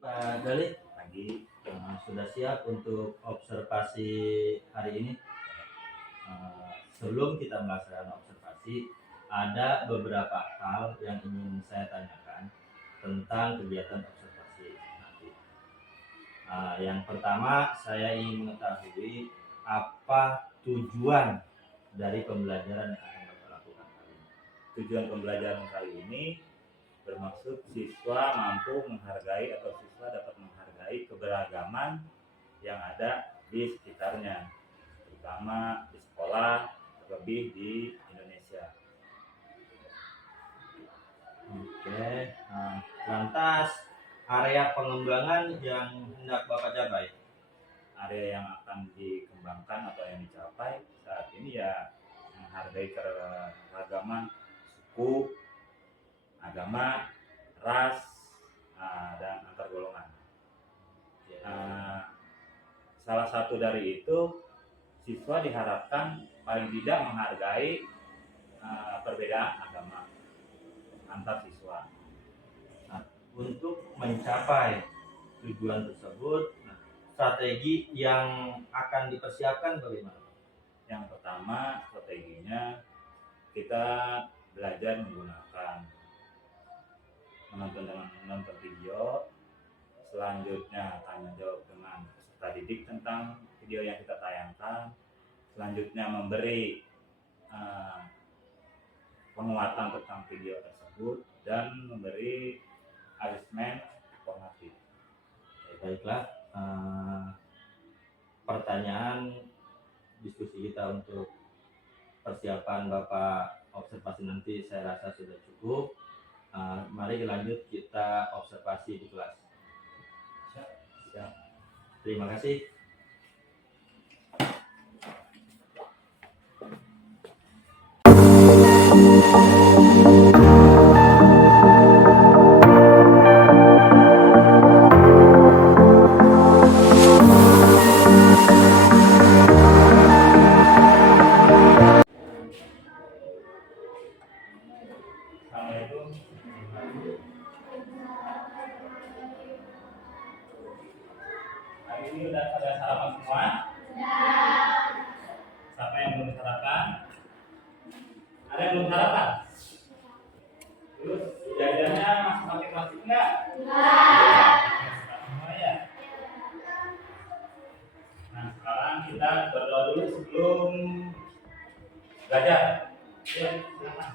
Pak Gali, Pagi. sudah siap untuk observasi hari ini? Sebelum kita melaksanakan observasi, ada beberapa hal yang ingin saya tanyakan tentang kegiatan observasi nanti. Yang pertama, saya ingin mengetahui apa tujuan dari pembelajaran yang akan Bapak lakukan kali ini. Tujuan pembelajaran kali ini bermaksud siswa mampu menghargai atau siswa dapat menghargai keberagaman yang ada di sekitarnya, terutama di sekolah, terlebih di Indonesia. Oke, lantas area pengembangan yang hendak Bapak capai? Area yang akan dikembangkan atau yang dicapai saat ini ya menghargai keragaman suku, agama, ras, dan antar golongan. Salah satu dari itu, siswa diharapkan paling tidak menghargai perbedaan agama antar siswa. Untuk mencapai tujuan tersebut, strategi yang akan dipersiapkan bagaimana? Yang pertama, strateginya kita belajar menggunakan menonton video, selanjutnya tanya jawab dengan peserta didik tentang video yang kita tayangkan, selanjutnya memberi penguatan tentang video tersebut dan memberi asesmen formatif. Baiklah, pertanyaan diskusi kita untuk persiapan Bapak observasi nanti saya rasa sudah cukup. Mari lanjut kita observasi di kelas. Terima kasih. Hari ini udah pada sarapan semua? Siapa yang belum sarapan? Ada yang belum sarapan? Terus jajannya masih pakai plastik enggak? Semua ya. Nah, sekarang kita berdoa dulu sebelum belajar. Ya, silakan.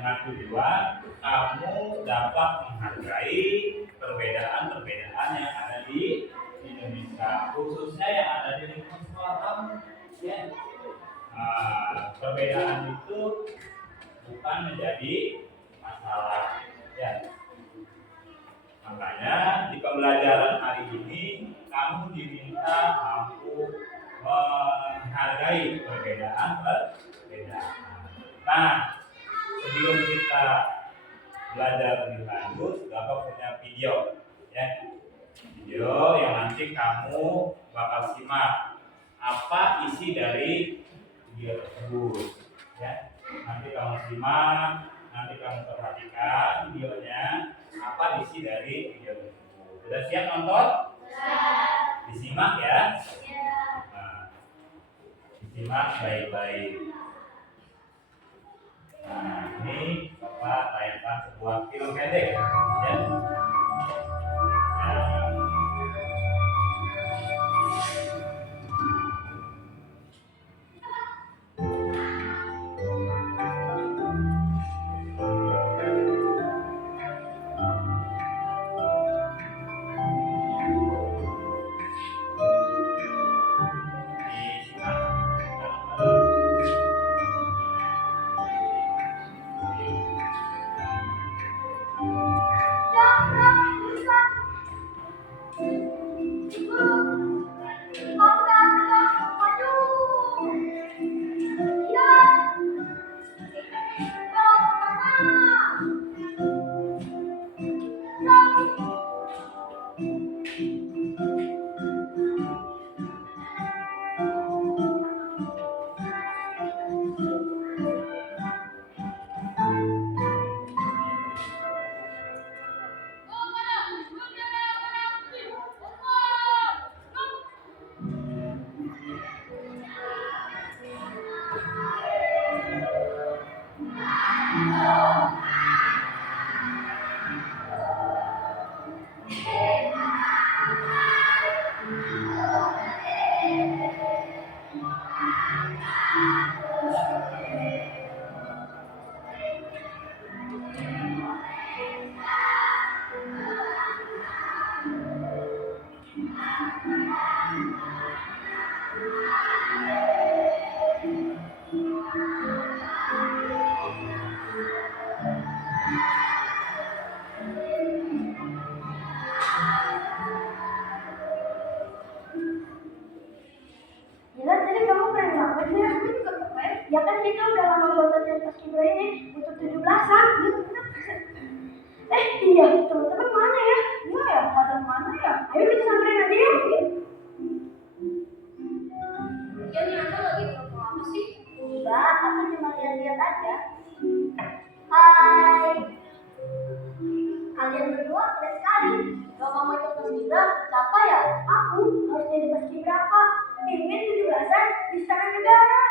dengan tujuan kamu dapat menghargai perbedaan-perbedaan yang ada di Indonesia, khususnya yang ada di lingkungan sekolah kamu. Ya. Perbedaan itu bukan menjadi masalah. Ya. Makanya di pembelajaran hari ini kamu diminta mampu menghargai perbedaan. Nah, sebelum kita belajar lebih lanjut, Bapak punya video, ya. Video yang nanti kamu bakal simak apa isi dari video tersebut, ya. Nanti kamu simak, nanti kamu perhatikan videonya, apa isi dari video tersebut. Sudah siap nonton? Disimak ya. Nah, disimak baik-baik. Nah, ini Bapak tayangkan sebuah film pendek, ya. Ya kan kita udah lama buat latihan paskibra ini untuk 17-an. Iya, teman-teman mana ya? Iya ya, pada mana ya? Ayo kita samperin aja ya. Ya nih Anda lagi ngomong apa sih? Enggak, aku cuma lihat-lihat aja. Hai. Kalian berdua keren sekali. Kalau kamu ikut paskibra, siapa ya? Aku harus jadi paskibra apa? Ingin 17-an di istana negara.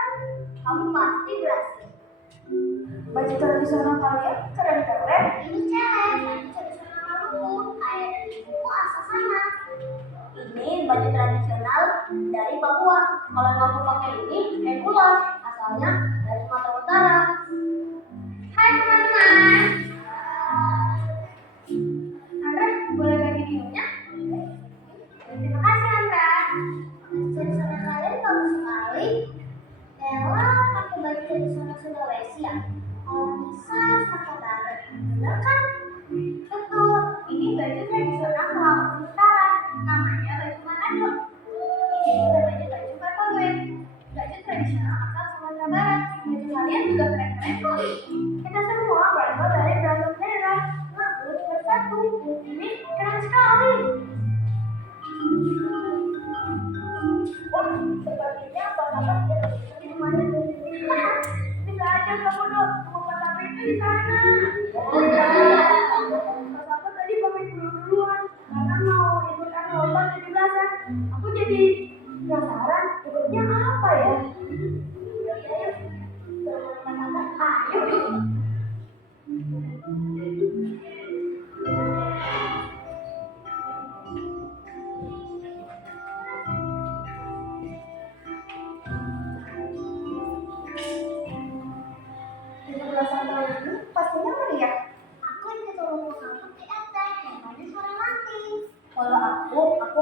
Kamu pasti berhasil. Baju tradisional kalian keren-keren. Ini cewek, baju tradisional Maluku. Ayah dan ibuku asal sana. Ini baju tradisional dari Papua. Kalau yang kamu pakai ini Hekulas, asalnya dari Sumatera Utara. Hai teman-teman. Andra, boleh bagi minumnya? Terima kasih Andra. Baju tradisional kalian bagus sekali. Bella pakai baju tradisional Sulawesi ya? Kalau bisa Sumatera Barat. Bener kan? Betul, ini baju tradisional Sulawesi Utara. Namanya baju Manado. Ini namanya baju Katolik. Baju tradisional asal Sumatera Barat. Baju kalian juga keren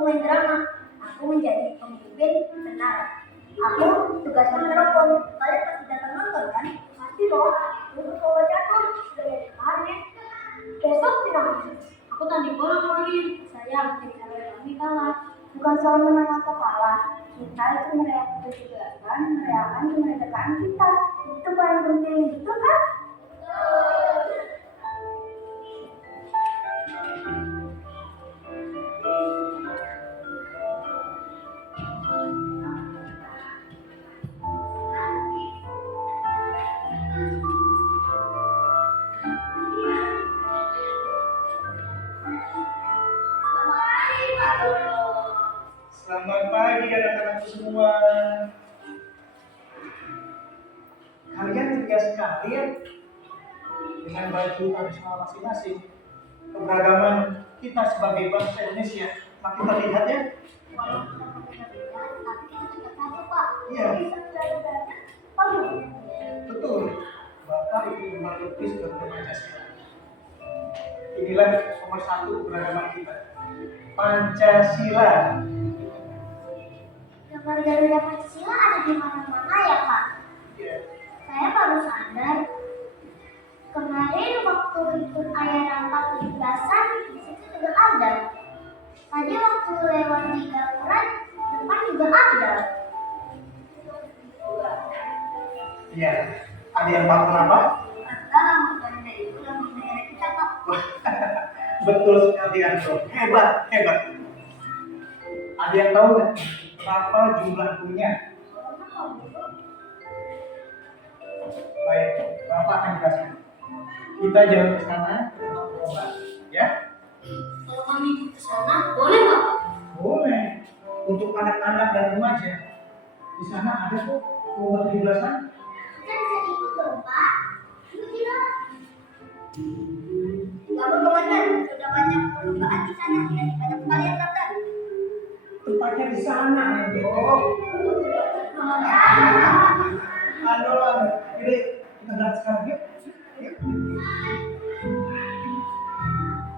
main drama. Aku menjadi pemimpin benar. Aku tugasnya meneropong. Kalian pasti datang nonton kan? Pasti dong. Untuk bola catur dari kemarin. Besok tidak bisa. Aku tanding bola lagi. Sayang, tim kami kalah. Bukan soal menang atau kalah. Kita itu merayakan kesejahteraan, merayakan kemerdekaan kita. Itu paling penting, betul kan? Selamat pagi anak-anakku semua. Kalian ceria sekali ya dengan baju tradisional masing-masing. Keberagaman kita sebagai bangsa Indonesia makin terlihat ya. Iya, betul. Bapak itu mengerti sebagai Pancasila. Inilah nomor satu keberagaman kita, Pancasila. Gambar Garuda Pancasila ada di mana-mana ya Pak? Iya. Saya baru sadar. Kemarin waktu ikut ayah nampak 17-an, di situ juga ada. Tadi waktu lewat di gapura, depan juga ada. Iya. Ada yang tahu kenapa? Karena Garuda itu lambang negara kita, Pak. Betul sekali Andro. Hebat, hebat. Ada yang tahu nggak berapa jumlah punya? Baik, Bapak akan jelaskan. Kita jalan ke sana, ya? Kalau kami ikut ke sana, boleh nggak, Pak? Boleh. Untuk anak-anak dan remaja, di sana ada kok lomba 17-an. Kita bisa ikut dong Pak. Yuk kita. Nggak berkomentar, sudah banyak perlombaan di sana daripada kalian daftar. Tempatnya di sana, Andro. Andro, ini kita berangkat sekarang yuk. Yuk.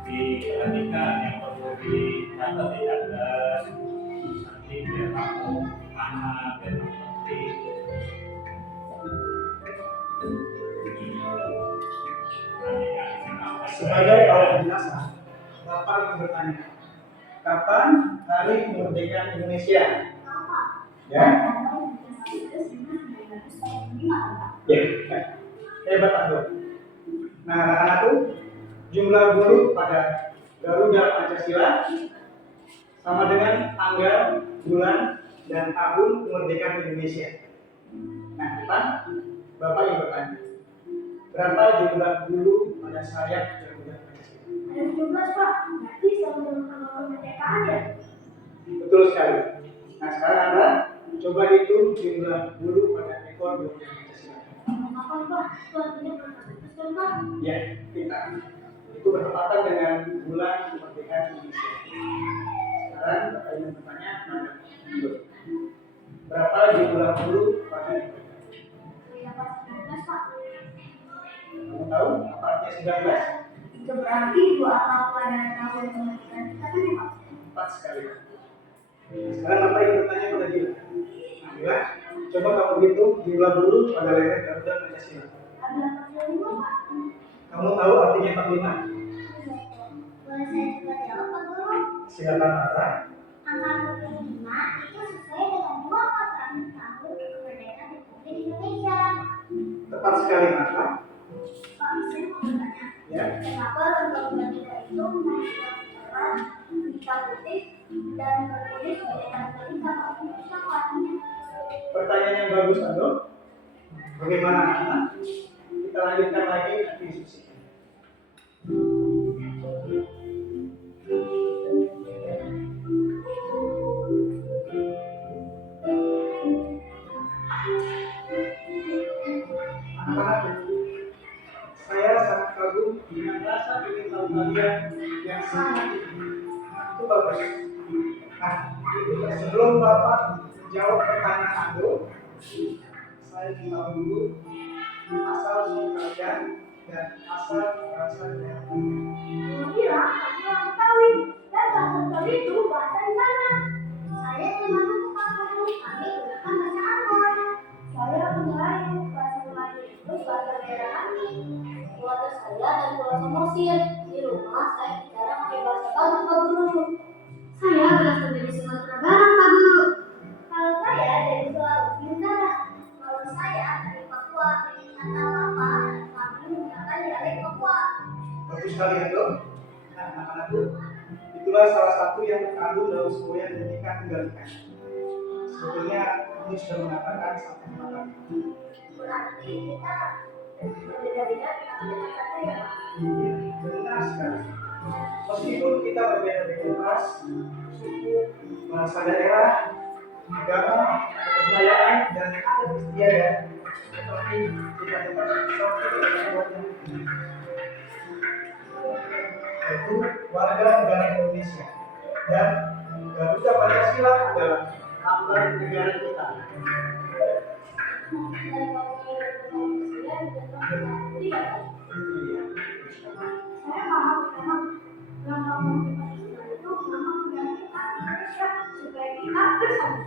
Diperhatikan yang perlu dicatat di atas nanti biar kamu paham dan mengerti. Sebagai awal penjelasan, Bapak ingin bertanya, kapan hari kemerdekaan Indonesia? Ya? Ya, baik. Hebat Andro. Nah, anak-anakku, jumlah guru pada Garuda Pancasila sama dengan tanggal, bulan, dan tahun kemerdekaan Indonesia. Nah, depan, Bapak ingin bertanya, berapa jumlah guru pada sayap Garuda Pancasila? Ada 17, Pak. Berarti sama dengan tanggal kemerdekaan ya? Betul sekali. Nah, sekarang Anda coba hitung jumlah guru pada ekor Garuda Pancasila. Apa, Pak? Itu artinya berapa belas kan, Pak? Ya, kita. Itu bertepatan dengan bulan kemerdekaan Indonesia. Sekarang Bapak ingin bertanya pada guru. Berapa jumlah guru pada ekor? Berapa 19, Pak? Kamu tahu apa artinya 19? Itu berarti dua akal pada tahun kemerdekaan kita kan ya, Pak? Tepat sekali. Nah, sekarang Bapak ingin bertanya pada Dila. Nah, Dila, coba kamu hitung jumlah guru pada layar Garuda Pancasila. Ada 45, Pak. Kamu tahu artinya 45? Boleh saya coba jawab Pak Guru? Silakan Ara. Angka 25 itu sesuai dengan dua kontrak tahun kemerdekaan Republik Indonesia. Tepat sekali Ara. Pak, saya mau bertanya. Ya. Kenapa lomba kita itu menggunakan peran hitam putih dan bertulis bendera kita, Pak? Kenapa? Pertanyaan yang bagus, Ando. Bagaimana anak? Kita lanjutkan lagi nanti diskusi. Anak-anak, saya sangat kagum dengan rasa ingin tahu kalian yang sangat tinggi. Itu bagus. Nah, sebelum Bapak menjawab pertanyaan Ando, saya ingin tahu dulu asal suku kalian dan asal berasal dari Dia bilang, aku orang Betawi. Dan bahasa Betawi itu bahasa di sana. Saya dari Maluku, Pak Guru. Kami gunakan bahasa Ambon. Saya Melayu, bahasa Melayu itu bahasa daerah kami. Keluarga saya dari Pulau Samosir. Di rumah saya bicara pakai bahasa Batu, Pak Guru. Saya berasal dari Sumatera Barat, Pak Guru. Kalau saya dari Sulawesi Utara. Kalau saya dari Papua, kata Papa, kami menggunakan dialek Papua. Bagus sekali ya dok. Nah anak-anakku, itulah salah satu yang terkandung dalam semboyan Bhinneka Tunggal Ika. Sebetulnya ini sudah mengatakan satu kata. Berarti kita berbeda-beda dengan kata ya, Pak. Iya, benar sekali. Meskipun kita berbeda-beda ras, suku, bahasa daerah, agama, kepercayaan, dan adat istiadat, tetapi kita tetap satu kesatuan yaitu warga negara Indonesia. Dan Garuda Pancasila adalah lambang negara kita. Dan kalau kita manusia tidak, Itu dia. saya paham dalam komunikasi itu memang negara kita Indonesia supaya kita bersama.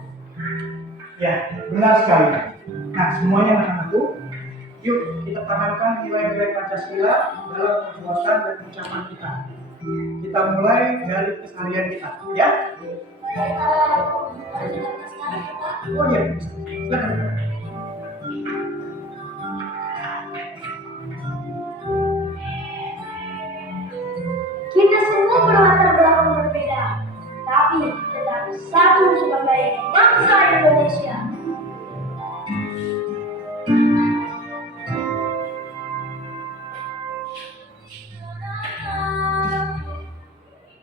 Ya, benar sekali. Nah, semuanya anak-anakku, yuk kita tanamkan nilai-nilai Pancasila dalam perbuatan dan ucapan kita. Kita mulai dari keseharian kita, ya? Oh iya, silakan. Kita semua berlatar belakang berbeda, tapi tetap satu sebagai bangsa Indonesia.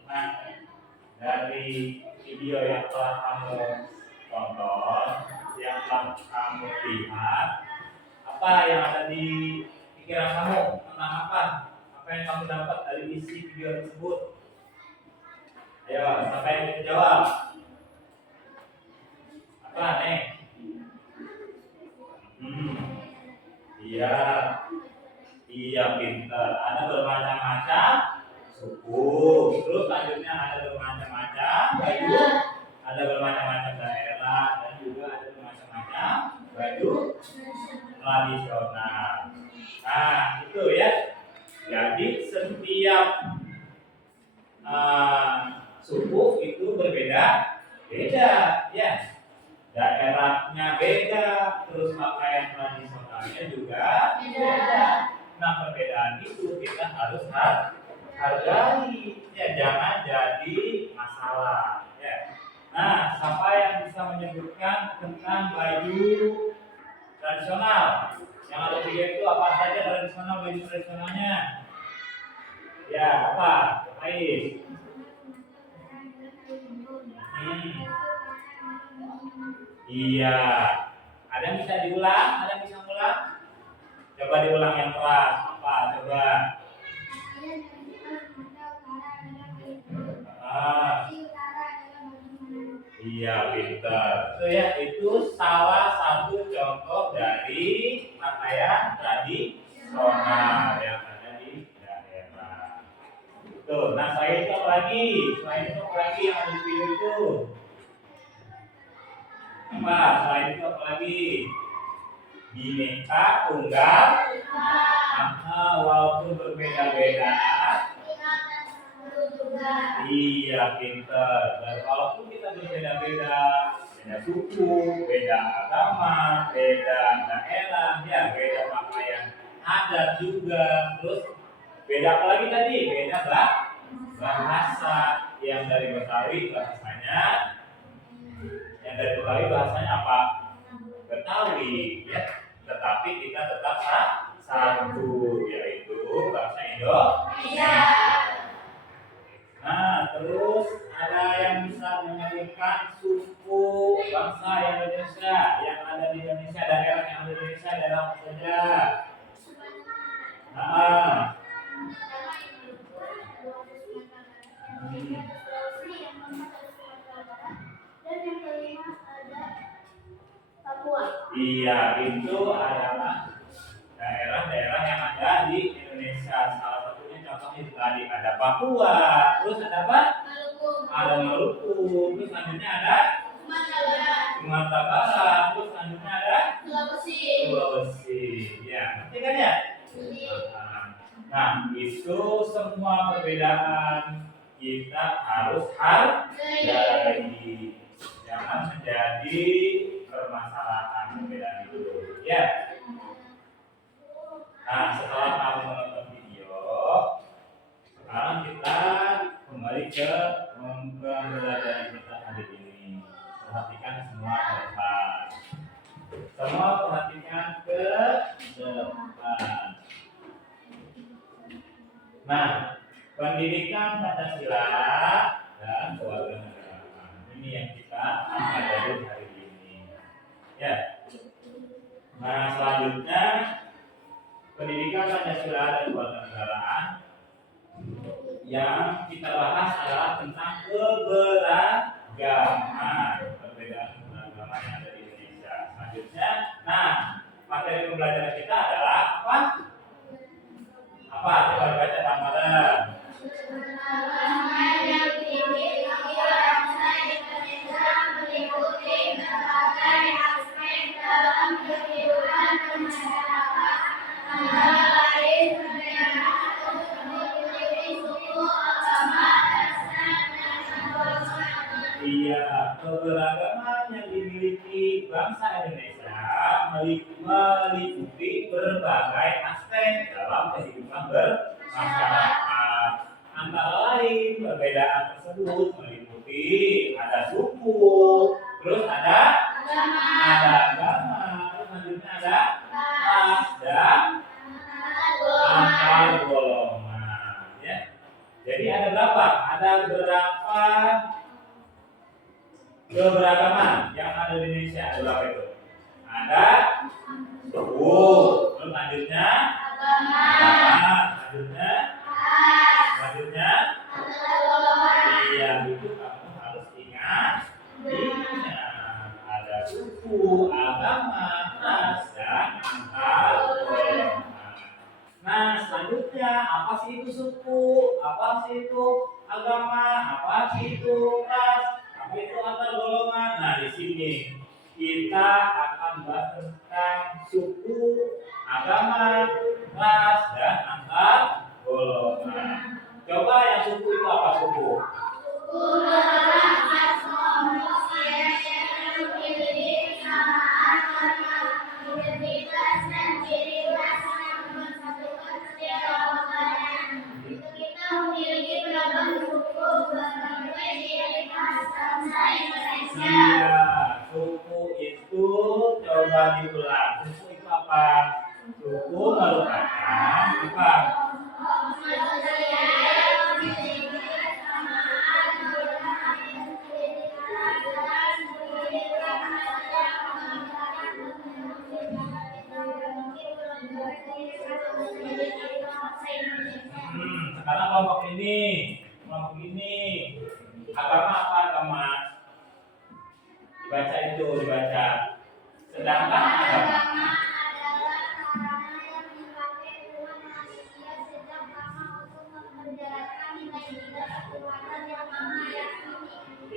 Nah, dari video yang telah kamu tonton, yang telah kamu lihat, apa yang ada di pikiran kamu tentang apa? Apa yang kamu dapat dari isi video tersebut? Ayo, siapa yang bisa jawab? Apa, Neng? Iya, iya pintar. Ada bermacam-macam suku, terus lanjutnya ada bermacam-macam baju, ada bermacam-macam daerah, dan juga ada bermacam-macam baju tradisional. Nah, itu ya. Jadi setiap suku itu berbeda-beda, ya. Daerahnya beda, terus pakaian tradisionalnya juga beda. Nah, perbedaan itu kita harus hargai, ya, jangan jadi masalah, ya. Nah, siapa yang bisa menyebutkan tentang baju tradisional? Yang ada video itu apa saja tradisional, baju tradisionalnya? Ya, apa? Ais. Iya. Ada yang bisa diulang? Ada yang bisa ngulang? Coba diulang yang keras. Apa? Coba. Iya, pintar. Itu ya, itu salah satu contoh dari pakaian tradisional yang ada di daerah. Tuh, nah selain itu apa lagi? Selain itu apa lagi yang ada di video itu? Apa? Selain itu apa lagi? Bhinneka Tunggal Ika. Walaupun berbeda-beda. Iya, pintar. Dan walaupun kita berbeda-beda, beda suku, beda agama, beda daerah, ya beda pakaian adat juga. Terus beda apa lagi tadi? Beda bahasa. Yang dari Betawi bahasanya, apa? Betawi, ya. Tetapi kita tetap satu, yaitu bahasa Indonesia. Nah, terus ada yang bisa menyebutkan suku bangsa Indonesia yang ada di Indonesia, daerah yang ada di Indonesia, daerah apa saja? Iya, itu adalah daerah-daerah yang ada di Indonesia. Salah satunya contohnya itu tadi ada Papua, terus ada apa? ada Maluku, terus selanjutnya ada Sumatera Barat, terus selanjutnya ada Sulawesi. Ya, ngerti kan ya? Nah, itu semua perbedaan kita harus hargai. Jangan menjadi permasalahan perbedaan itu. Ya. Nah, setelah kamu menonton video, sekarang kita kembali ke pembelajaran kita hari ini. Perhatikan semua ke depan. Semua perhatikan ke depan. Nah, pendidikan Pancasila dan kewarganegaraan ini yang kita akan pelajari hari ini. Ya. Nah, selanjutnya pendidikan Pancasila dan kewarganegaraan yang kita bahas adalah tentang keberagaman, perbedaan keberagaman yang ada di Indonesia. Selanjutnya, nah, materi pembelajaran kita adalah apa? Apa? Coba baca tambahan. Iya, keberagaman yang dimiliki bangsa Indonesia meliputi berbagai aspek dalam kehidupan bermasyarakat. Antara lain, perbedaan tersebut meliputi ada suku, terus ada agama, terus selanjutnya ada ras dan antar golongan. Ya. Jadi ada berapa? Ada berapa keberagaman yang ada di Indonesia? Ada berapa itu? Ada suku, terus selanjutnya agama, selanjutnya iya, itu kamu harus ingat. Ada suku, agama, ras, dan antar golongan. Nah, selanjutnya apa sih itu suku? Apa sih itu agama? Apa sih itu ras? Apa itu antar golongan? Nah, di sini kita akan bahas tentang suku, agama, ras, dan antar golongan. Coba yang suku itu apa suku? Iya, suku itu coba diulang. Suku itu apa? Suku merupakan apa? Sekarang kelompok ini. Agama apa agama? Dibaca itu, dibaca. Sedangkan agama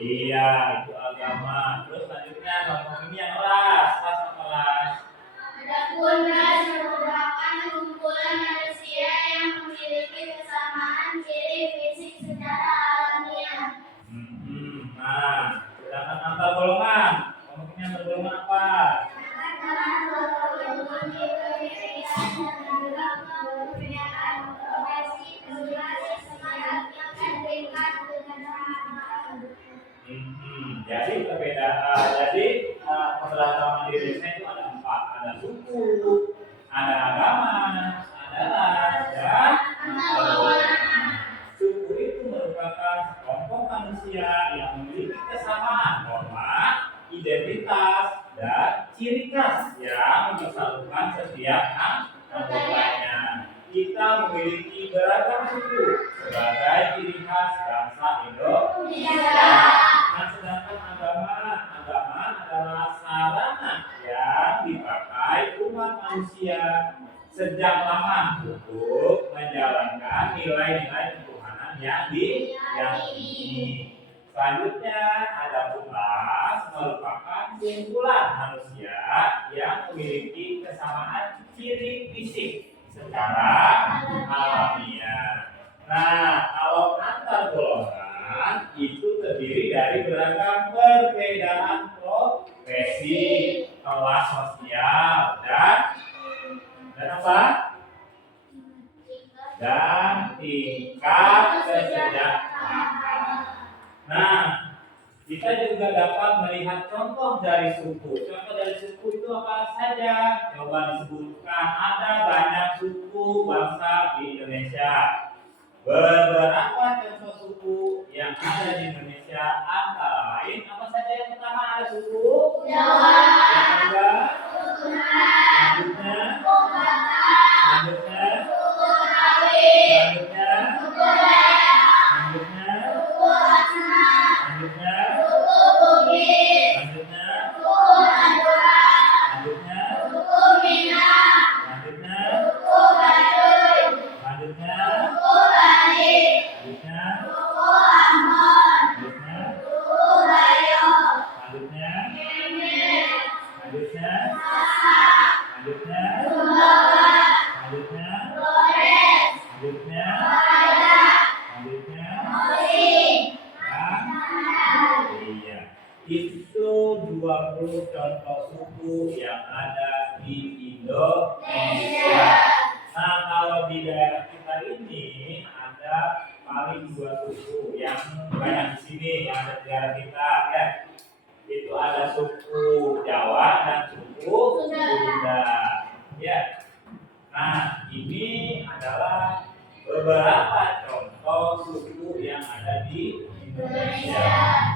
iya, itu agama. Terus selanjutnya kelompok ini yang ras. Ras apa ras? Adapun ras merupakan kumpulan manusia yang memiliki kesamaan ciri fisik secara alamiah. Nah, sedangkan antar golongan, kelompok ini antar golongan apa? Jadi keberagaman di Indonesia itu ada 4, ada suku, ada agama, ada ras, dan antar golongan. Suku itu merupakan kelompok manusia yang memiliki kesamaan norma, identitas, dan ciri khas yang mempersatukan setiap anggotanya. Kita memiliki beragam suku sebagai ciri khas bangsa Indonesia. Nah, sedangkan agama adalah sarana yang dipakai umat manusia sejak lama untuk menjalankan nilai-nilai ketuhanan yang diyakini. Selanjutnya ada ras merupakan kumpulan manusia yang memiliki kesamaan ciri fisik secara alamiah. Nah, kalau antar golongan itu terdiri dari beragam perbedaan profesi, kelas sosial, dan apa? Dan tingkat kesejahteraan. Nah, kita juga dapat melihat contoh dari suku. Contoh dari suku itu apa saja? Coba disebutkan. Ada banyak suku bangsa di Indonesia. Beberapa contoh suku yang ada di Indonesia antara lain apa saja? Yang pertama ada suku Jawa. Yang kedua, selanjutnya, selanjutnya, selanjutnya, selanjutnya, selanjutnya, selanjutnya, selanjutnya, selanjutnya, selanjutnya, iya. Itu 20 contoh suku yang ada di Indonesia. Nah, kalau di daerah kita ini ada paling 2 suku yang banyak di sini yang ada di daerah kita ya. Itu ada suku Jawa dan suku Sunda. Ya. Nah, ini adalah beberapa contoh suku yang ada di Indonesia.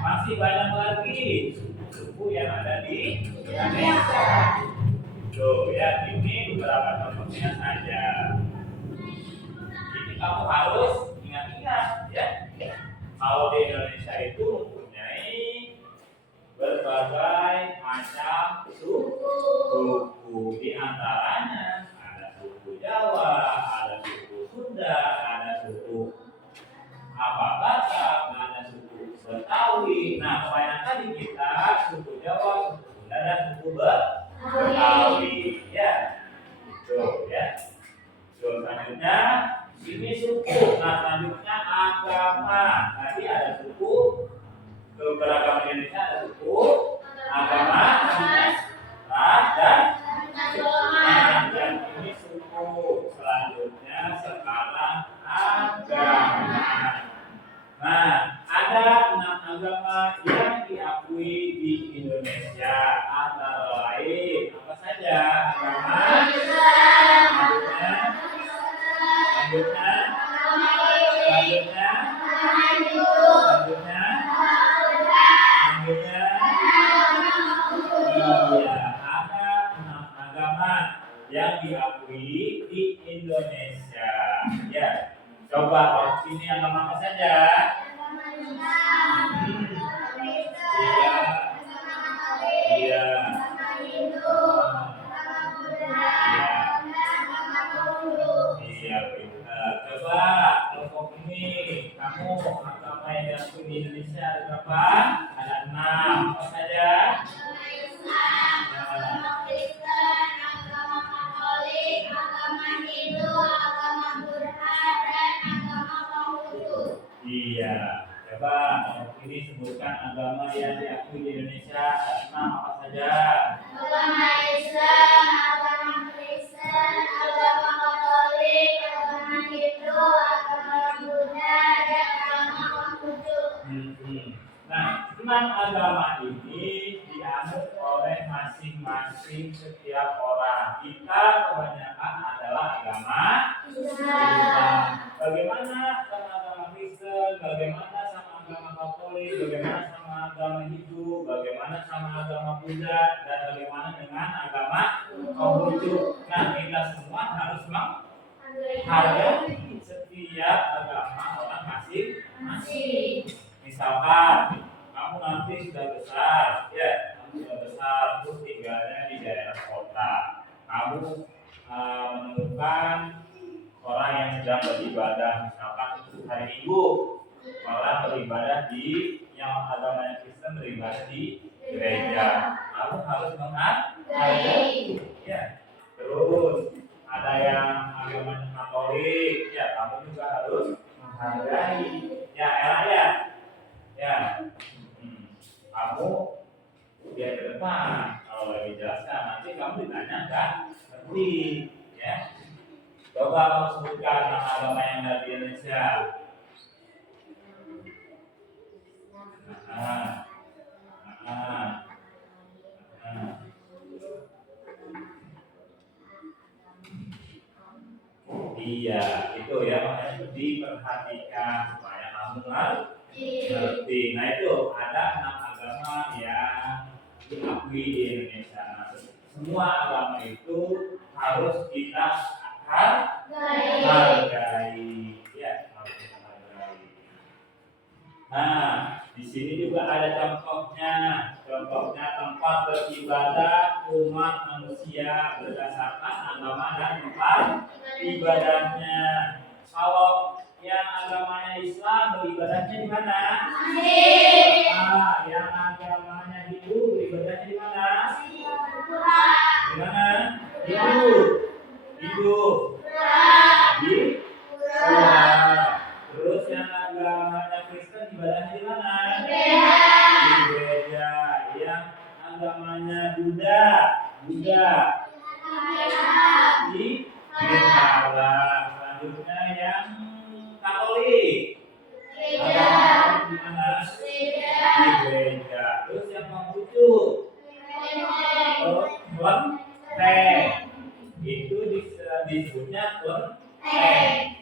Masih banyak lagi suku-suku yang ada di Indonesia. Tuh ya, ini beberapa contohnya saja. Jadi kamu harus ingat-ingat ya. Kalau di Indonesia itu mempunyai berbagai macam suku. Di antaranya ada suku Jawa, ada suku Sunda, ada suku Batak, ada suku Betawi. Nah, kebanyakan di kita suku Jawa, suku Sunda, dan suku Betawi. Ya, itu ya. Selanjutnya ini suku. Nah, selanjutnya agama. Tadi ada suku. Keberagaman Indonesia ada suku, agama, ras, dan ini suku. Selanjutnya sekarang agama. Nah, ada 6 agama yang diakui di Indonesia. Antara lain apa saja agama? Selanjutnya, selanjutnya, selanjutnya, selanjutnya. Iya, ada 6 agama yang diakui di Indonesia. Ya, coba waktu ini agama apa saja? Iya, iya, pintar. Coba kelompok ini, kamu agama yang diakui di Indonesia ada berapa? Ada 6. Apa saja? Iya, coba kelompok ini sebutkan agama yang diakui di Indonesia ada 6 apa saja? Agama Islam, agama Kristen, agama Katolik, agama Hindu, agama Buddha, dan agama Konghucu. Nah, 6 agama ini dianut oleh masing-masing setiap orang. Kita kebanyakan adalah agama Islam. Bagaimana sama agama Kristen? Bagaimana sama agama Katolik? Bagaimana sama agama Hindu? Bagaimana sama agama Buddha? Dan bagaimana dengan agama Konghucu? Nah, kita semua harus menghargai setiap agama orang masing-masing. Misalkan kamu nanti sudah besar, ya, kamu sudah besar, terus tinggalnya di daerah kota. Kamu menemukan orang yang sedang beribadah, misalkan untuk hari Minggu. malah beribadah di yang agamanya Kristen beribadah di gereja. Kamu harus menghargai. Ya. Terus ada yang agamanya Katolik, ya kamu juga harus menghargai. Ya, Ella ya. Ya. Kamu biar ke depan kalau lagi jelaskan nanti kamu ditanya nggak ngerti, ya. Coba kamu sebutkan nama agama yang ada di Indonesia. Iya, itu ya makanya diperhatikan supaya kamu ngerti. Nah itu ada 6 agama yang diakui di Indonesia. Nah, semua agama itu harus kita hargai. Ya, harus kita hargai. Nah, di sini juga ada contohnya. Contohnya tempat beribadah umat manusia berdasarkan agama dan tempat ibadahnya. Kalau yang agamanya Islam beribadahnya di mana? Yang agamanya Hindu beribadahnya di mana? Di mana? Hindu. Di Pura. Terus yang agamanya Kristen ibadahnya di mana? Di gereja. Yang agamanya Buddha di Vihara. Selanjutnya yang Katolik. Agama di mana? Di gereja. Terus yang Konghucu. Kelenteng. Itu disebutnya kelenteng.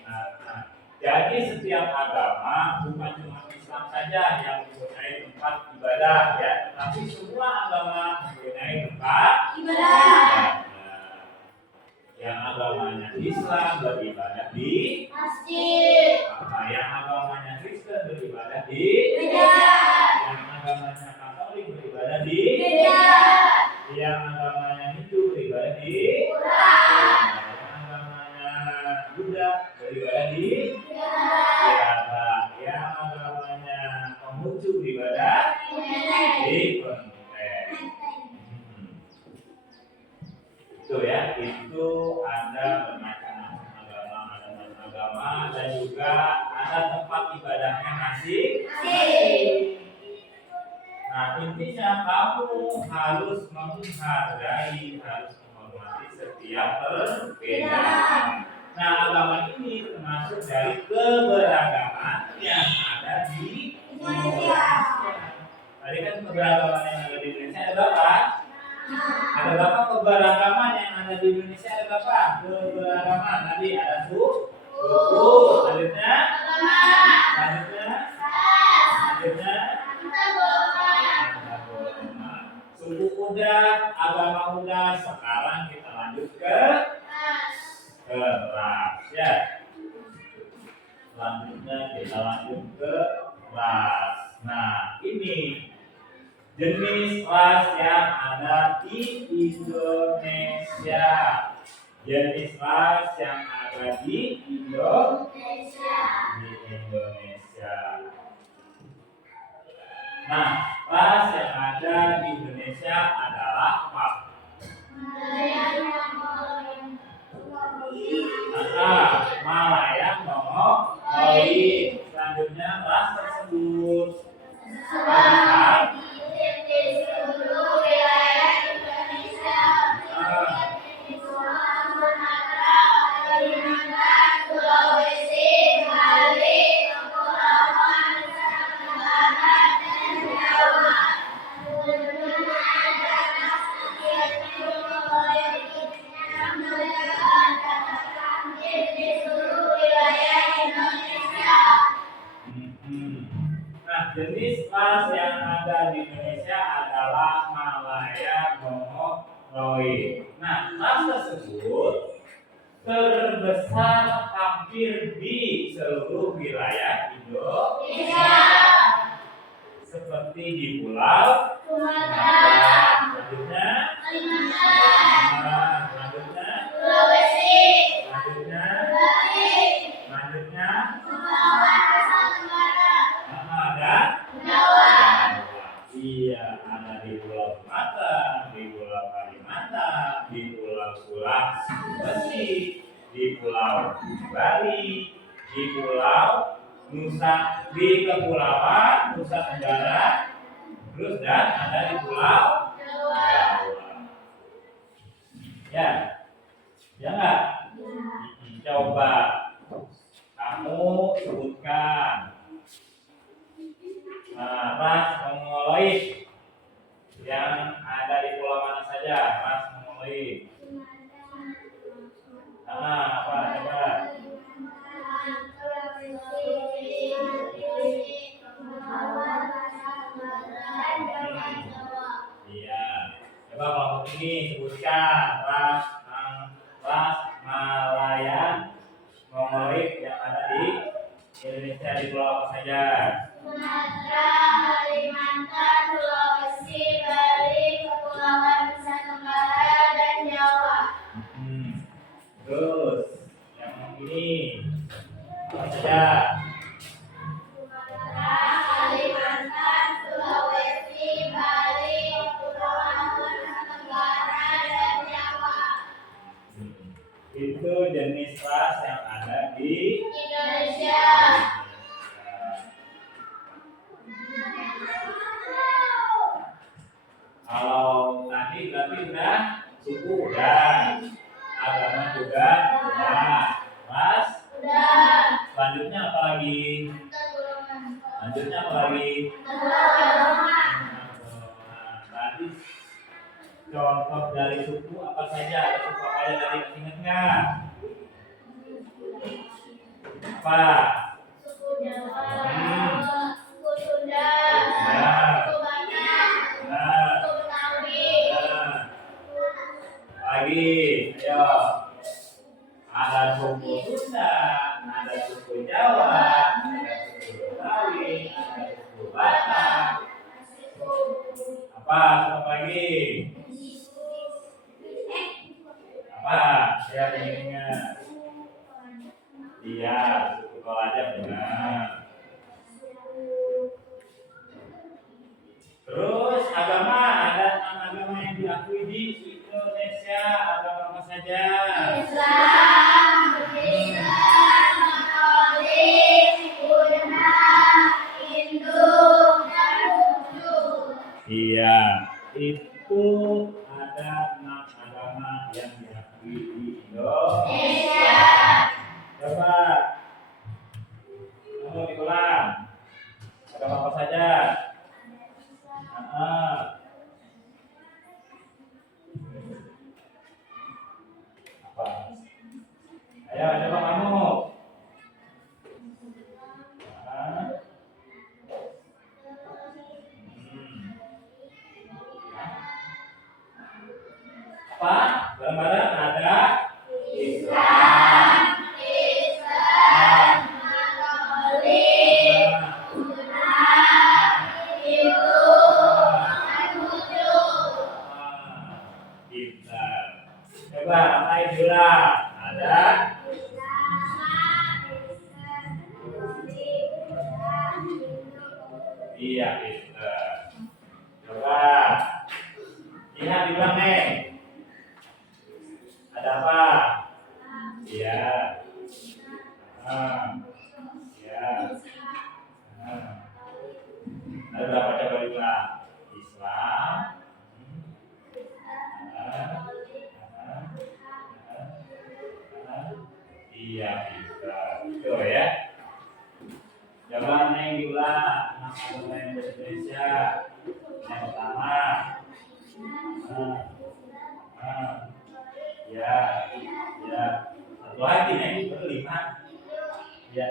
Jadi setiap agama bukan cuma Islam saja yang mempunyai tempat ibadah, ya, tapi semua agama mempunyai tempat ibadah. Yang agamanya Islam beribadah di masjid. Yang agamanya Kristen beribadah di gereja. Yang agamanya Katolik beribadah di gereja. Yang agamanya Hindu beribadah di pura. Yang agamanya Buddha beribadah di vihara. Yang agamanya Konghucu beribadah di kelenteng. Itu ya, itu ada bermacam-macam agama dan juga ada tempat ibadahnya masing-masing. Nah, intinya kamu harus menghargai, harus menghormati setiap perbedaan. Nah, agama ini termasuk dari keberagaman yang ada di Indonesia. Tadi kan keberagaman yang ada di Indonesia ada berapa? Ada berapa keberagaman yang ada di Indonesia? Ada berapa keberagaman? Tadi ada suku, selanjutnya, suku udah, agama udah. Sekarang kita lanjut ke ras, ya. Selanjutnya kita lanjut ke ras. Nah, ini jenis ras yang ada di Indonesia. Jenis ras yang ada di Indonesia. Nah, ras yang ada di Indonesia adalah apa? Malayan, Mongoloid. Selanjutnya ras tersebut terdapat di seluruh wilayah Indonesia. Sumatera, Kalimantan, Sulawesi, Bali, Kepulauan Nusantara, dan Jawa. Selanjutnya ada ras Mongoloid yang mereka terdapat di seluruh wilayah Indonesia. Nah, jenis ras yang ada di Indonesia adalah Malaya, Mongoloid. Nah, ras tersebut terbesar hampir di seluruh wilayah Indonesia, seperti di Pulau Sumatera, selanjutnya Kalimantan, selanjutnya Sulawesi, selanjutnya Bali, selanjutnya Kepulauan Nusantara, pulau, di kepulauan Nusa Tenggara, terus dan ada di pulau Jawa. Ya, ya nggak? Coba kamu sebutkan ras mongoloid yang ada di pulau mana saja, ras mongoloid. Apa coba? Iya. Coba kelompok ini sebutkan ras Malayan mongoloid yang ada di Indonesia di pulau apa saja? Sumatera, Kalimantan, Sulawesi, Bali, Kepulauan Nusa Tenggara, dan Jawa. Terus yang ini apa saja? Sumatera, Kalimantan, Sulawesi, Bali, Kepulauan Nusa Tenggara, dan Jawa. Itu jenis ras yang ada di Indonesia. Kalau tadi berarti udah suku udah, agama juga udah, ras Udah. selanjutnya apa lagi? Lanjutnya apa lagi? Tadi contoh dari suku apa saja? Ada suku apa aja tadi, ingat nggak? Apa? Suku Jawa, Hmm. suku Sunda, Ya. suku Batak, Nah, suku Betawi, nah. Lagi, ayo. Ada suku Sunda, ada suku Jawa, ada suku Betawi, ada suku Batak. Apa? Apa lagi? Apa? Siapa yang ingat? Iya, suku Toraja benar. Terus agama, ada 6 agama yang diakui di Indonesia. Agama apa saja? Islam, Katolik, Buddha, Hindu, dan Konghucu. Iya, itu ada 6 agama yang diakui di Indonesia. Coba kamu diulang. Agama apa saja? Apa? Ayo coba kamu. Apa? Bareng-bareng ada Islam, Katolik, Buddha, Hindu, dan Konghucu. Pintar. Coba apa Idula? Ada? Iya, pintar. Coba lihat diulang nih. Ada apa? Iya. Iya. Ada berapa coba diulang? Islam. Iya, pintar. Itu ya. Coba Neng diulang. Nama agama yang di Indonesia. Yang pertama. Ya, ya. Satu lagi Neng, itu 5. Ya.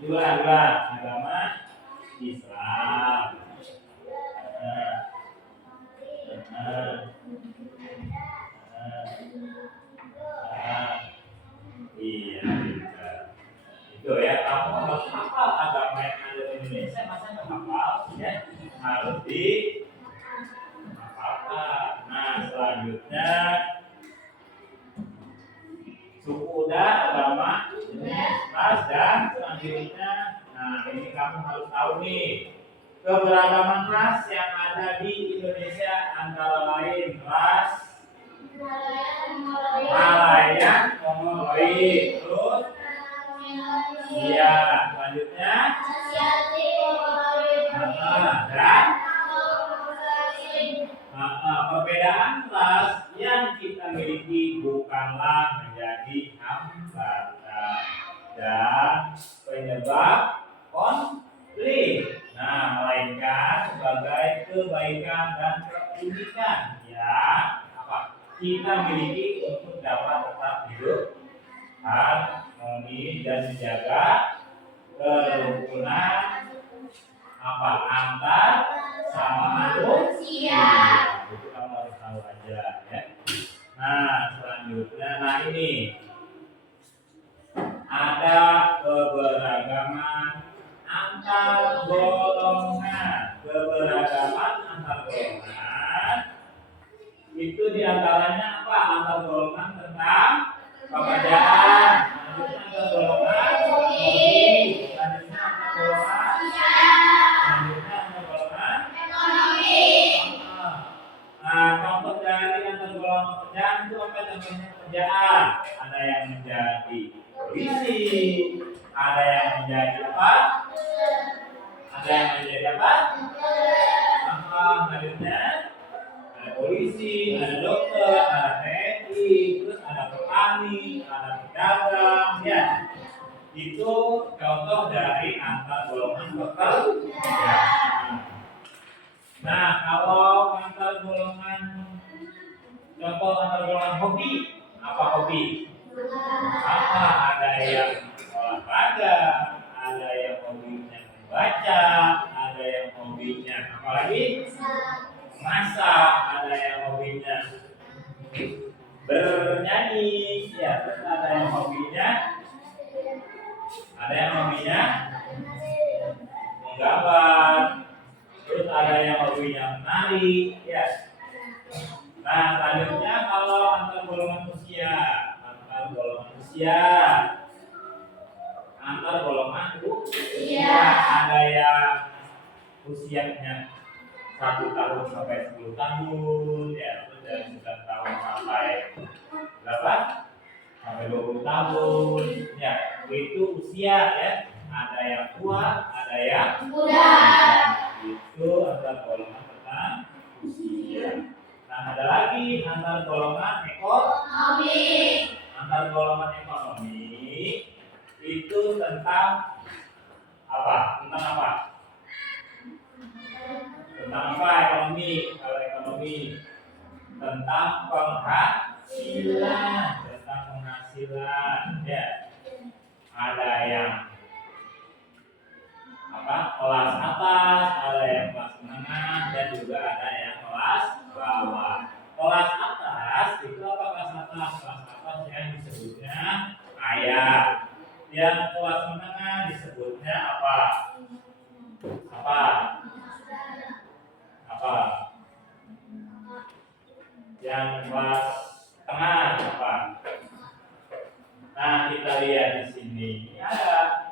Dua agama Islam. Iya, pintar. Itu ya, kamu harus hafal agama yang ada di Indonesia, masa nggak hafal? Ya, harus dihafalkan. Nah, selanjutnya suku udah, agama, ras, dan selanjutnya, nah ini kamu harus tahu nih, keberagaman ras yang ada di Indonesia antara lain ras Malayan, Mongoloid, terus Iya, selanjutnya dan perbedaan ras yang kita miliki bukanlah menjadi hambatan dan penyebab konflik. Nah, melainkan sebagai kebaikan dan keunikan yang kita miliki untuk dapat tetap hidup harmoni dan menjaga kerukunan antar sama manusia. Itu kamu harus tahu aja ya. Nah, selanjutnya ini ada keberagaman antar golongan. Keberagaman antar golongan itu diantaranya antar golongan tentang pekerjaan, antar golongan hobi, antar golongan ekonomi. Nah, contoh dari antar golongan pekerjaan itu apa? Contohnya pekerjaan, ada yang menjadi polisi, ada yang menjadi apa? Ada yang menjadi apa? Selanjutnya ada polisi, ada dokter, ada TNI, terus ada petani, ada pedagang, ya. Itu contoh dari antar golongan pekerjaan. Nah, kalau antar golongan, contoh antar golongan hobi, apa hobi? Ada yang olahraga, ada yang hobinya membaca, ada yang hobinya apalagi? Masak, ada yang hobinya bernyanyi, ya, terus ada yang hobinya menggambar, terus ada yang hobinya menari, ya. Nah, selanjutnya kalau antar golongan usia, ada yang usianya 1 tahun sampai 10 tahun, ya, terus dari 9 tahun sampai berapa? Sampai 20 tahun, ya, itu usia, ya. Ada yang tua, ada yang muda. Itu antar golongan tentang usia. Nah, ada lagi antar golongan ekonomi. Antar golongan ekonomi itu tentang apa? Tentang apa ekonomi? Kalau ekonomi tentang penghasilan, ya. Ada yang kelas atas, ada yang kelas menengah, dan juga ada yang kelas bawah. Kelas atas itu apa? Kelas atas yang disebutnya kaya. Yang kelas menengah disebutnya apa? Yang kelas tengah apa? Nah, kita lihat di sini ada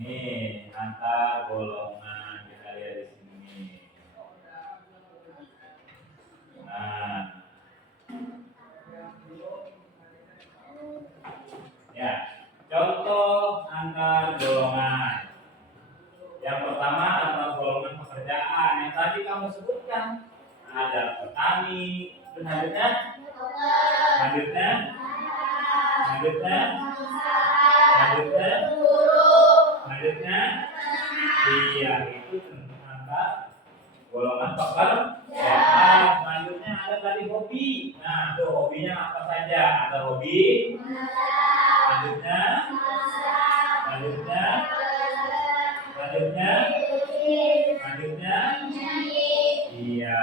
nih antar golongan, kita lihat di sini. Nah, ya, contoh antar golongan. Yang pertama antar golongan pekerjaan yang tadi kamu sebutkan, ada petani, selanjutnya iya, itu antar golongan pekerjaan. Selanjutnya ada tadi hobi. Nah, itu hobinya apa saja? Ada hobi. Selanjutnya iya.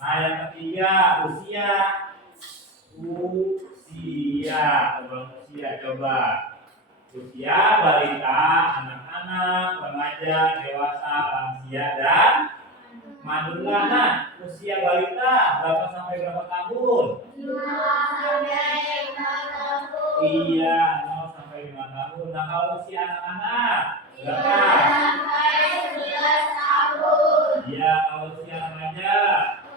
Nah, yang ketiga usia. Coba usia balita, anak-anak, remaja, dewasa, lansia, dan manula. Nah, usia balita berapa sampai berapa tahun? 0 sampai 5 tahun. Nah, kalau usia anak-anak berapa? 11 tahun. Iya, kalau usia remaja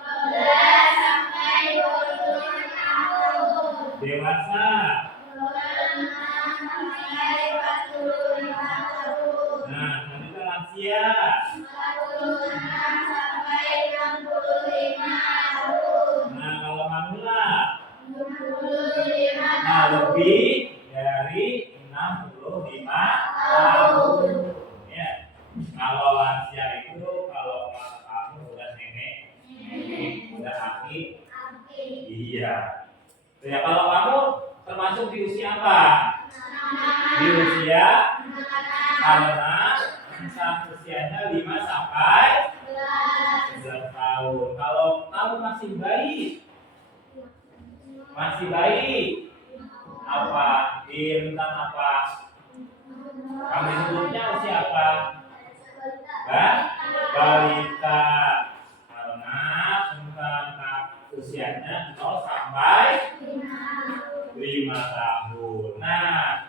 12 sampai 25 tahun. Dewasa 26 lansia? 46 sampai 65 tahun. Nah, kalau manula? 65 Nah, lebih dari 65 tahun. Ya. Kalau lansia itu kalau kamu udah nenek, udah aki, iya. Ya, kalau kamu termasuk di usia apa? Di usia karena rentang usianya 5 sampai 11 tahun. Kalau kamu masih bayi, apa? Di rentang apa? Kami sebutnya usia apa? Balita. Karena rentang usianya 0 sampai 5 tahun. Nah,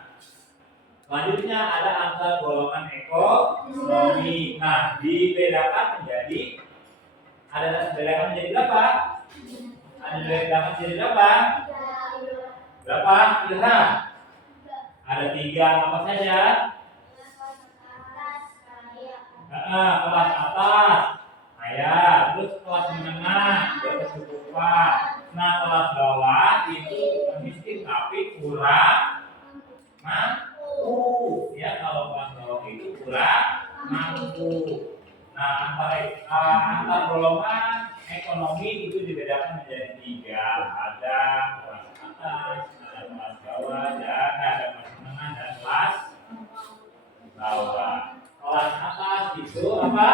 selanjutnya ada antar golongan ekonomi. Nah, dibedakan menjadi berapa? Berapa? Ilham? Ada 3 apa saja? Kelas atas, terus kelas menengah, berkecukupan. Nah, kelas bawah itu miskin tapi kurang mampu. Ya, kalau kelas bawah itu kurang mampu. Nah, antar golongan ekonomi itu dibedakan menjadi 3. Ada kelas atas, ada kelas bawah, dan ada kelas menengah dan kelas bawah. Kelas atas itu apa?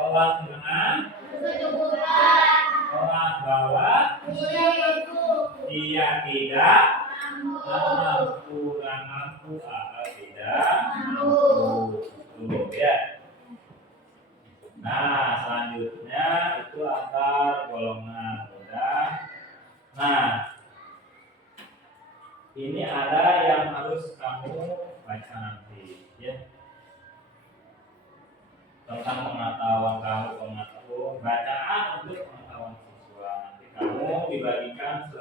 Kelas menengah, kelas bawah, dia tidak kurang mampu atau tidak mampu. Tuh, ya. Nah, selanjutnya itu antar golongan. Udah. Nah, ini ada yang harus kamu baca nanti, ya. Tentang pengetahuan kamu, bacaan untuk pengetahuan siswa. Nanti kamu dibagikan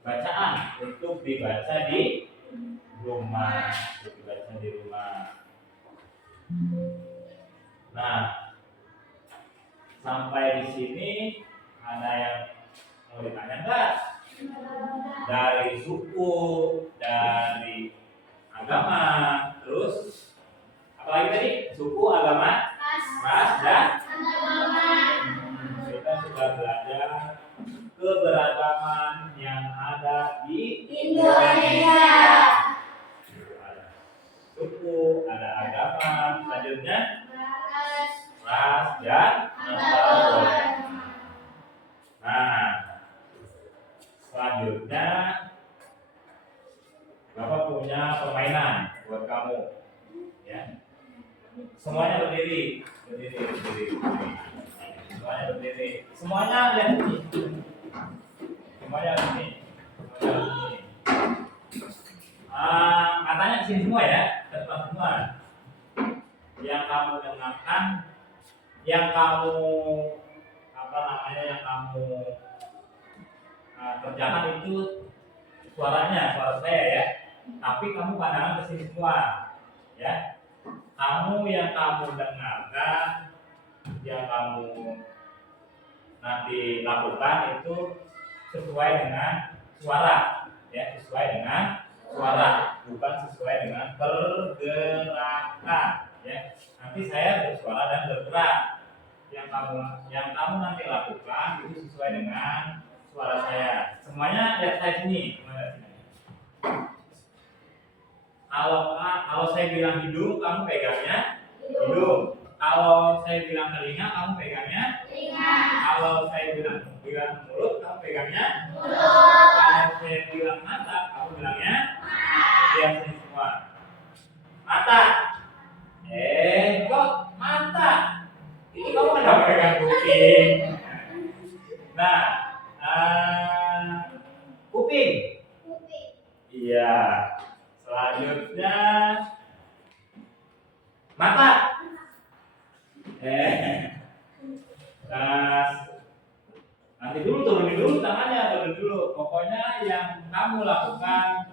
bacaan untuk dibaca di rumah. Nah, sampai di sini ada yang mau ditanya enggak? Dari suku, dari agama, terus apalagi tadi? Suku, agama, ras, dan kita sudah belajar keberagaman yang ada di Indonesia. Ada suku, ada agama, selanjutnya ras, dan antar golongan. Nah, selanjutnya Bapak punya permainan buat kamu, ya. Semuanya berdiri. Semuanya berdiri. Semuanya lihat ini. Katanya di sini semua ya, depan semua. Yang kamu dengarkan, yang kamu kerjakan itu suara saya ya. Tapi kamu pandangan ke sini semua, ya. Kamu yang kamu dengarkan, yang kamu nanti lakukan itu sesuai dengan suara, ya, bukan sesuai dengan pergerakan, ya. Nanti saya bersuara dan bergerak. Yang kamu nanti lakukan itu sesuai dengan suara saya. Semuanya lihat saya sini. Kalau saya bilang hidung, kamu pegangnya hidung. Kalau saya bilang telinga, kamu pegangnya Telinga. Kalau saya bilang mulut, kamu pegangnya Mulut. Kalau saya bilang mata, kamu bilangnya lihat sini semua. Mata. Kok mata? Ini kamu kenapa pegang kuping? Nah, kuping. Iya. Selanjutnya mata. Nanti turunin dulu tangannya, Pokoknya yang kamu lakukan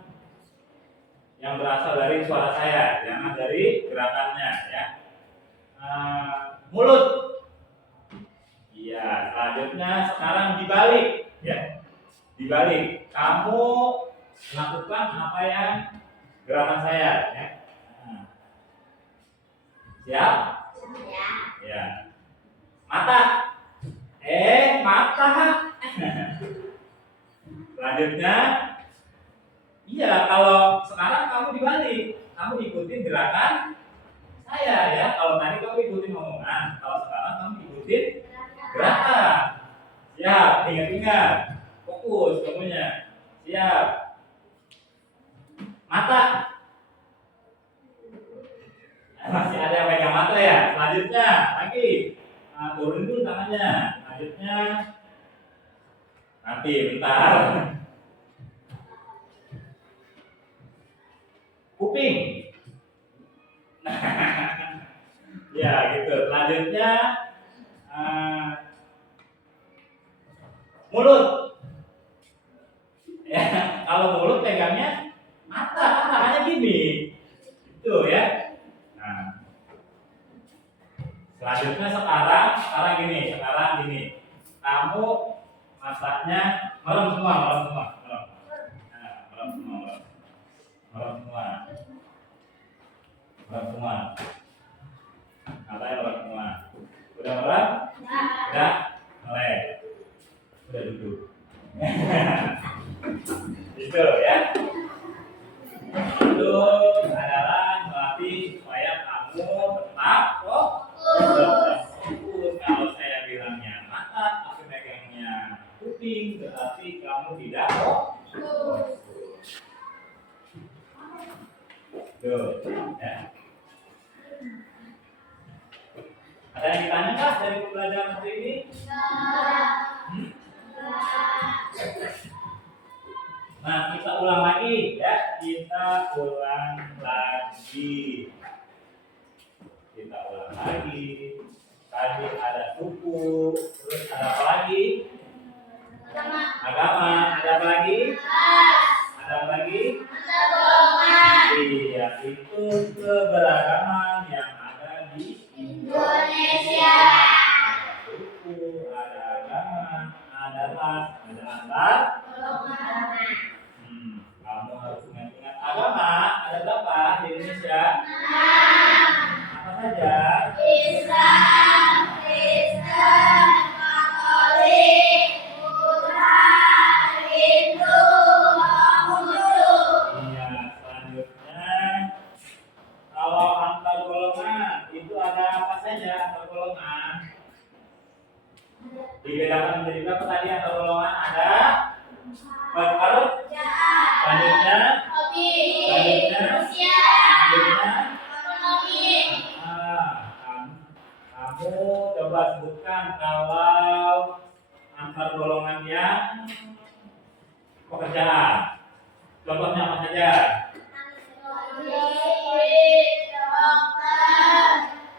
yang berasal dari suara saya, jangan dari gerakannya ya. Mulut. Iya, selanjutnya sekarang dibalik ya. Dibalik. Kamu lakukan apa yang gerakan saya ya. Siap? Ya. Mata. Mata. Selanjutnya, iya kalau sekarang kamu dibalik, kamu ikutin gerakan saya ya. Kalau tadi kamu ikutin omongan, kalau sekarang kamu ikutin gerakan. Siap, ingat-ingat, fokus kamunya. Siap. Mata. Masih ada yang pegang mata ya. Selanjutnya lagi. Turunin dulu tangannya. Selanjutnya nanti bentar. Kuping. Ya gitu. Selanjutnya mulut. Ya, kalau mulut pegangnya mata, kan tangannya gini. Itu ya. Nah. Selanjutnya sekarang gini. Kamu matanya merem semua. Nah, merem semua. Matanya merem semua. Udah merem? Udah? Melek. Udah duduk. Itu ya. Itu adalah melatih supaya kamu tetap fokus. Kalau saya bilangnya mata, tapi pegangnya kuping, berarti kamu tidak fokus. Tuh, ya. Ada yang ditanya nggak dari pembelajaran hari ini? Nah, kita ulang lagi ya. Tadi ada suku, terus ada apa lagi? Agama. Ada apa lagi? Ada apa lagi? Iya, itu keberagaman yang ada di Indonesia. Ada suku, ada agama, ada ras, ada antar. Kamu harus ingat agama ada berapa di Indonesia? Apa saja? Islam, Kristen, Katolik, Buddha, Hindu, Konghucu. Iya, selanjutnya kalau antar golongan itu ada apa saja antar golongan? Dibedakan menjadi berapa tadi antar golongan? Ada selanjutnya kamu coba sebutkan kalau antar golongan yang pekerjaan. Contohnya apa saja?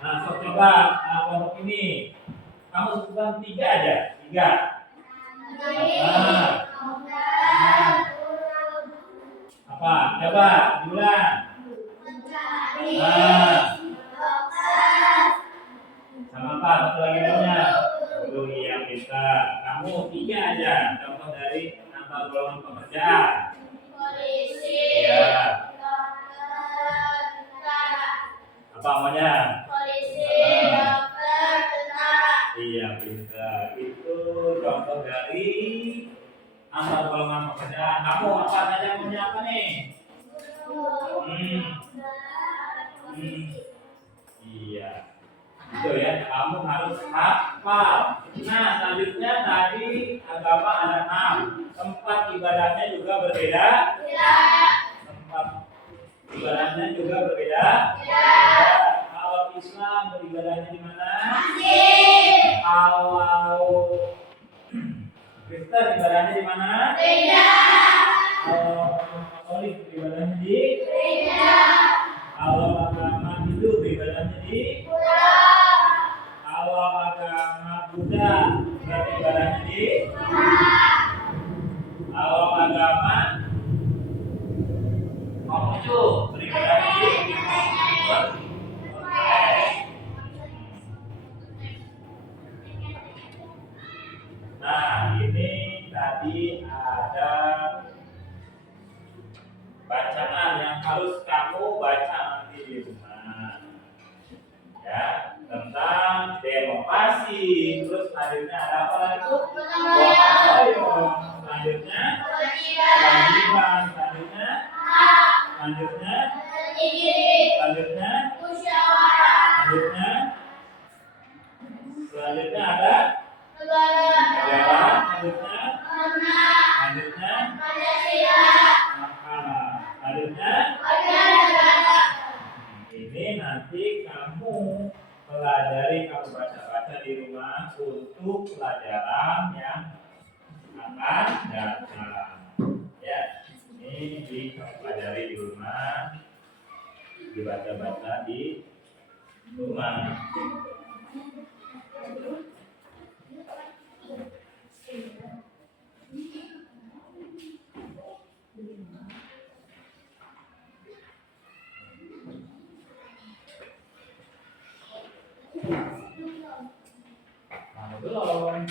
Nah, coba kelompok ini kamu sebutkan 3 aja. 3. Apa? Coba bulan. Sama apa? Satu lagi namanya. Yang bisa. Kamu 3 aja. Contoh dari antar golongan pekerjaan. Polisi. Iya. Dokter, tentara. Apa namanya? Polisi, dokter, tentara. Iya, bisa. Itu contoh dari antar golongan pekerjaan. Kamu apa saja punya apa nih? Iya. Itu ya, kamu harus hafal. Nah, selanjutnya tadi agama ada 6. Tempat ibadahnya juga berbeda. Tempat ibadahnya juga berbeda. Kalau Islam beribadahnya di mana? Kalau Kristen ibadahnya di mana? Kalau Katolik ibadahnya di? Kalau agama Hindu ibadahnya di? Kalau agama Buddha ibadahnya di? Kalau agama Konghucu harus kamu baca nanti di rumah. Ya, tentang demokrasi. Terus selanjutnya ada apa lagi tuh? Gotong royong. Selanjutnya kewajiban. Selanjutnya selanjutnya selanjutnya selanjutnya selanjutnya ada negara. Selanjutnya selanjutnya selanjutnya ini nanti kamu pelajari, kamu baca-baca di rumah untuk pelajaran yang akan datang. Ya, ini kamu pelajari di rumah, dibaca-baca di rumah. Belum.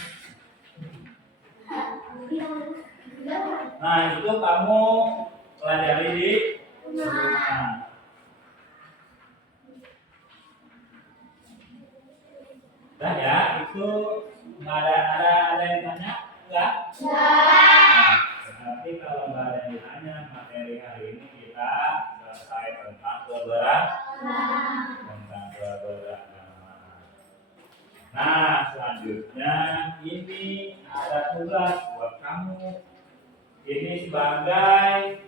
Nah, itu kamu pelajari di rumah. Udah ya, itu nggak ada yang tanya? Enggak? Nah, berarti kalau nggak ada yang ditanya, materi hari ini kita selesai tentang keberagaman. Nah, selanjutnya ini ada tugas buat kamu. Ini sebagai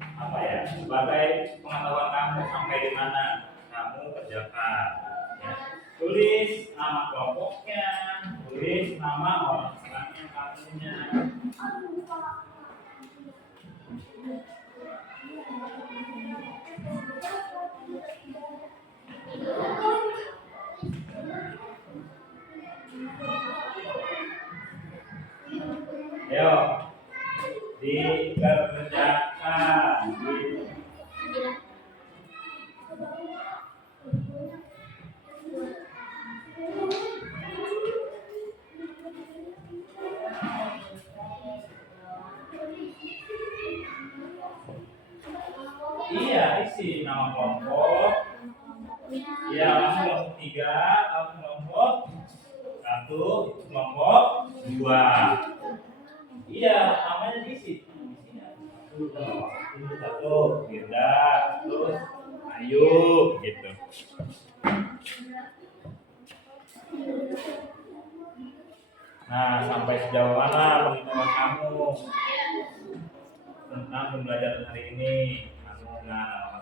apa ya? Sebagai pengetahuan kamu sampai di mana kamu kerjakan. Ya. Tulis nama kelompoknya, tulis nama orang yang kamunya. Ayo, dikerjakan. Iya, isi nama kelompok. Iya, langsung kelompok 3, langsung kelompok 1, kelompok 2. Iya, namanya diisi. Satu, Firda, terus Ayu, gitu. Nah, sampai sejauh mana pengetahuan kamu tentang pembelajaran hari ini? Kamu apa?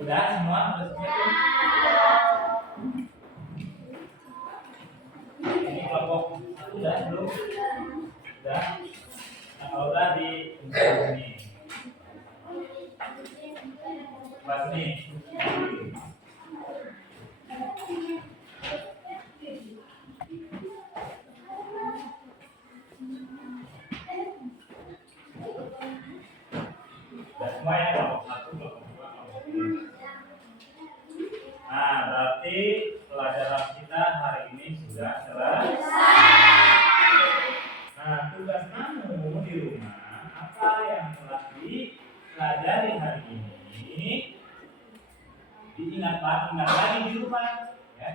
Udah semua udah siap. Ini kelompok satu udah belum? Udah. Nah, kalau udah di sini. Pas nih. Udah semua ya kelompok satu, kelompok dua, kelompok tiga. Nah, berarti pelajaran kita hari ini sudah selesai. Nah, tugas kamu di rumah apa yang telah dipelajari hari ini ingat lagi di rumah, ya.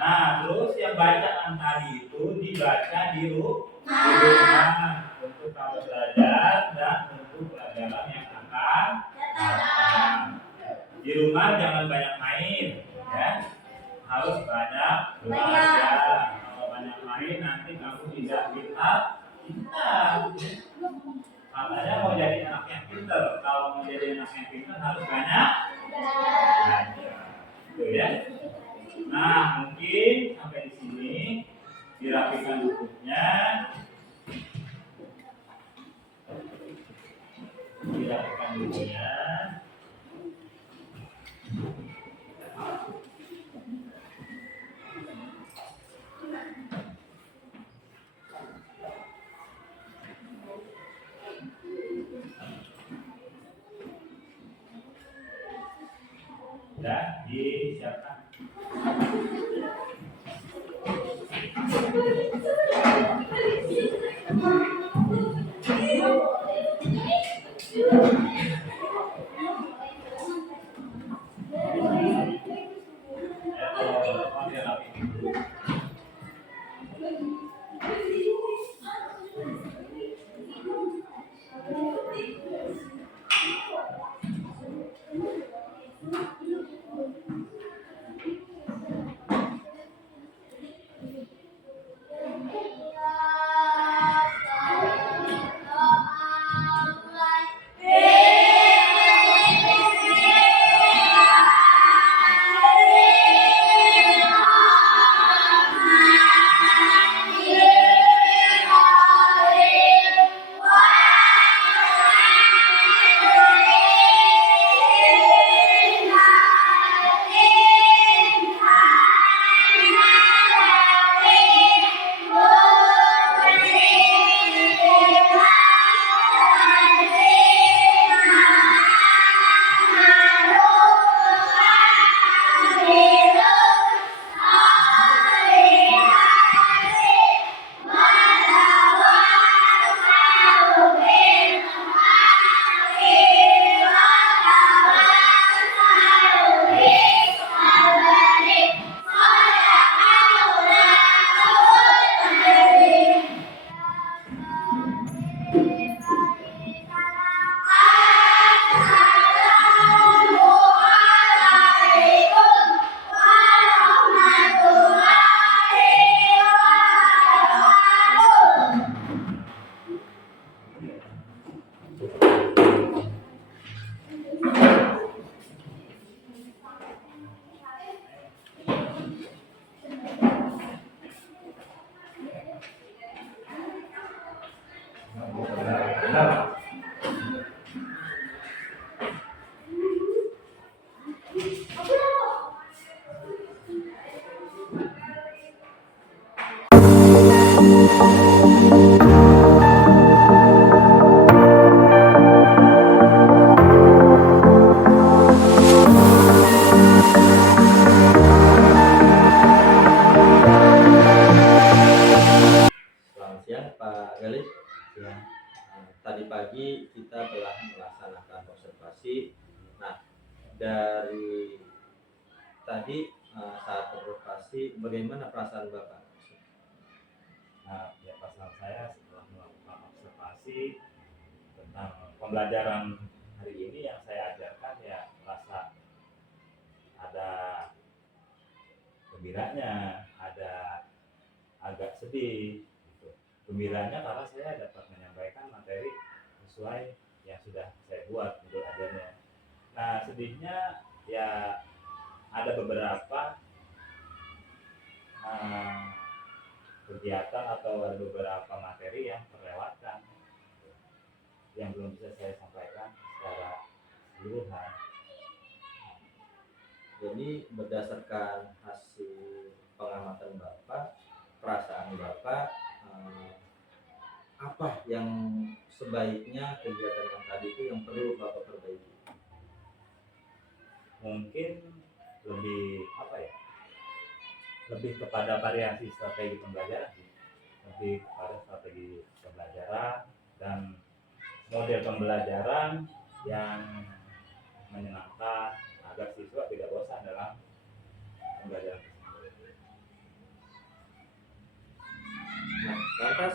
Nah, terus yang bacaan tadi itu dibaca di rumah untuk kamu belajar dan untuk pelajaran yang akan datang. Di rumah jangan banyak main, ya. Harus banyak belajar. Kalau banyak main nanti kamu tidak pintar. Makanya mau jadi anak yang pintar. Kalau mau jadi anak yang pintar harus banyak belajar. Gitu ya. Nah, mungkin sampai di sini dirapikan bukunya. Dirapikan bukunya. Sudah disiapkan. Yeah. dari tadi saat observasi, bagaimana perasaan Bapak? Nah, ya pasal saya setelah melakukan observasi tentang pembelajaran hari ini yang saya ajarkan, ya merasa ada gembiranya, ada agak sedih gitu. Gembiranya karena saya dapat menyampaikan materi sesuai yang sudah saya buat untuk ajarnya. Nah, sedihnya ya ada beberapa eh, kegiatan atau ada beberapa materi yang terlewatkan yang belum bisa saya sampaikan secara keseluruhan. Jadi berdasarkan hasil pengamatan Bapak, perasaan Bapak, apa yang sebaiknya kegiatan yang tadi itu yang perlu Bapak perbaiki? Mungkin lebih apa ya? Lebih kepada variasi strategi pembelajaran sih. Lebih kepada strategi pembelajaran dan model pembelajaran yang menyenangkan agar siswa tidak bosan dalam pembelajaran tersebut. Nah, lantas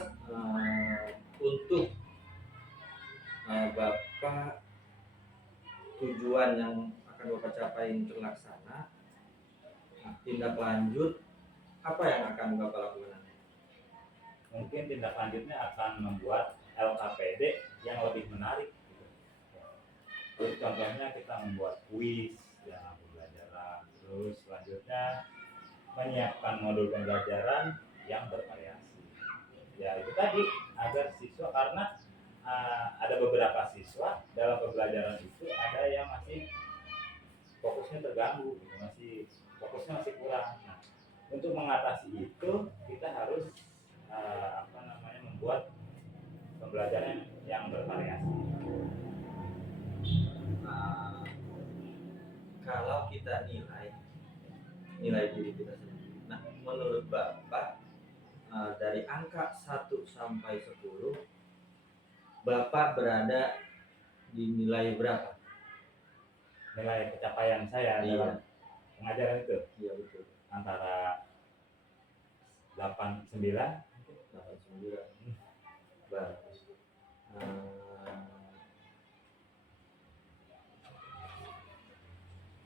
untuk Bapak, tujuan yang akan Bapak capai terlaksana, tindak lanjut apa yang akan Bapak lakukan nanti? Mungkin tindak lanjutnya akan membuat LKPD yang lebih menarik gitu. Terus contohnya kita membuat kuis dalam pembelajaran, terus selanjutnya menyiapkan modul pembelajaran yang bervariasi. Ya itu tadi, agar siswa, karena ada beberapa siswa dalam pembelajaran itu ada yang masih fokusnya terganggu gitu, fokusnya masih kurang. Nah, untuk mengatasi itu kita harus membuat pembelajaran yang bervariasi. Kalau kita nilai diri kita sendiri. Nah, menurut Bapak, dari angka 1 sampai 10, Bapak berada di nilai berapa? Nilai pencapaian saya dalam pengajaran itu Iya betul. antara 89. 89. Bagus.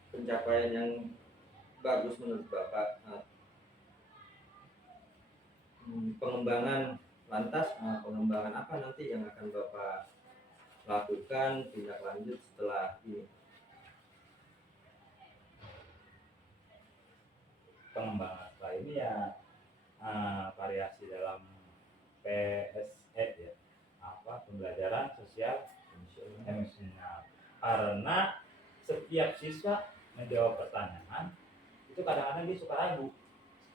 Pencapaian yang bagus menurut Bapak, pengembangan lantas, pengembangan apa nanti yang akan Bapak lakukan tindak lanjut setelah ini? Pengembangan setelah ini ya variasi dalam PSE ya, pembelajaran sosial emosional, karena setiap siswa menjawab pertanyaan itu kadang-kadang dia suka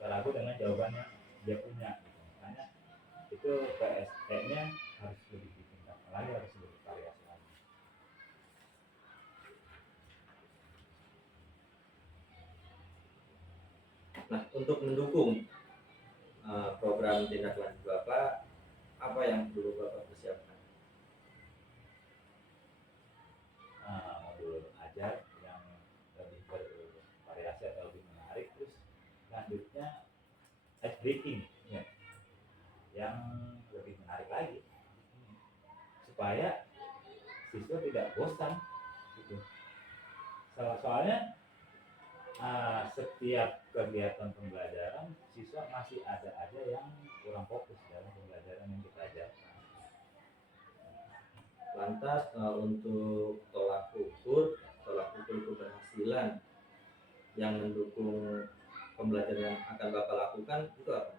ragu dengan jawaban yang dia punya gitu. Makanya itu PSE-nya harus lebih ditingkatkan lagi, harus lebih variasi lagi. Nah, untuk mendukung program tindak lanjut Bapak, apa yang perlu Bapak persiapkan? Modul ajar yang lebih bervariasi atau lebih menarik, terus selanjutnya ice breaking ya, yang lebih menarik lagi supaya siswa tidak bosan gitu. Soalnya setiap kegiatan pembelajaran siswa masih ada aja yang kurang fokus dalam pembelajaran yang kita ajarkan. Lantas untuk tolak ukur keberhasilan yang mendukung pembelajaran yang akan Bapak lakukan itu apa?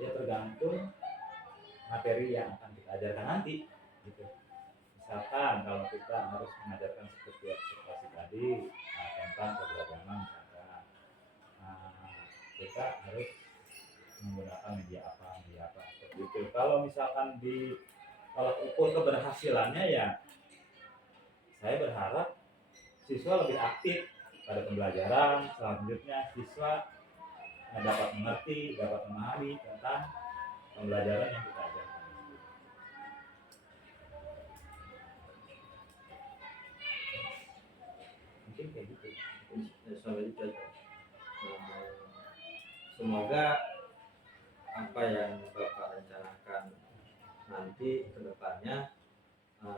Ya tergantung materi yang akan kita ajarkan nanti gitu. Misalkan kalau kita harus mengajarkan seperti observasi tadi tentang keberagaman, misalkan kita harus menggunakan media apa seperti itu. Kalau misalkan di tolak ukur keberhasilannya, ya saya berharap siswa lebih aktif pada pembelajaran. Selanjutnya siswa dapat mengerti, dapat memahami tentang pembelajaran yang kita ajarkan. mungkin kayak gitu. Sampai itu aja. Eh, Semoga apa yang Bapak rencanakan nanti ke depannya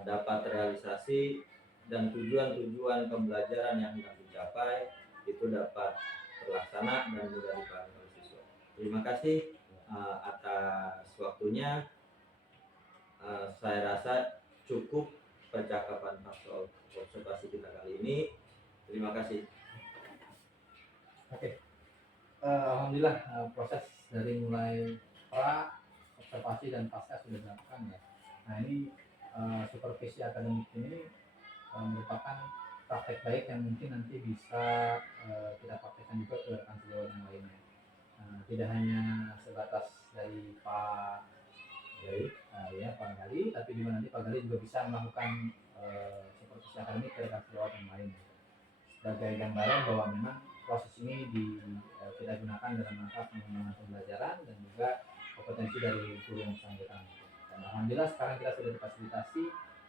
dapat realisasi dan tujuan-tujuan pembelajaran yang hendak dicapai itu dapat terlaksana dan mudah dipahami oleh siswa. Terima kasih atas waktunya. Saya rasa cukup percakapan soal observasi kita kali ini. Terima kasih. Oke. Alhamdulillah proses dari mulai pra, observasi dan pasca sudah dilakukan ya. Nah ini supervisi akademik ini merupakan praktek baik yang mungkin nanti bisa kita praktekkan juga ke rekan sejawat yang lainnya. Tidak hanya sebatas dari Pak Gali, tapi juga nanti Pak Gali juga bisa melakukan supervisi akademik ke rekan sejawat yang lain. Sebagai gambaran bahwa memang proses ini kita gunakan dalam rangka pengembangan pembelajaran dan juga kompetensi dari guru yang bersangkutan. Dan alhamdulillah sekarang kita sudah difasilitasi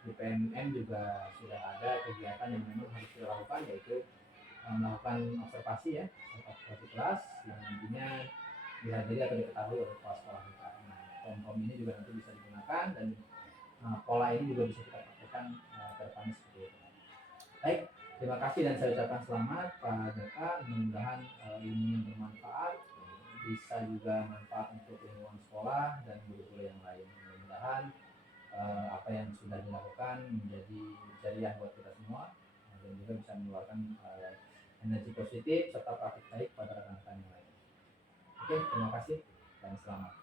di PMN juga sudah ada kegiatan yang memang harus kita lakukan, yaitu melakukan observasi ya, observasi kelas yang nantinya dihadiri atau diketahui oleh kepala sekolah kita. Nah, form ini juga nanti bisa digunakan dan pola ini juga bisa kita praktekkan ke depannya seperti itu. Baik. Terima kasih dan saya ucapkan selamat Pak Jaka, mudah-mudahan ilmunya bermanfaat, bisa juga manfaat untuk lingkungan sekolah dan guru-guru yang lain. Mudah-mudahan apa yang sudah dilakukan menjadi jariah buat kita semua dan juga bisa mengeluarkan energi positif serta praktik baik pada rekan-rekan yang lain. Oke, terima kasih dan selamat.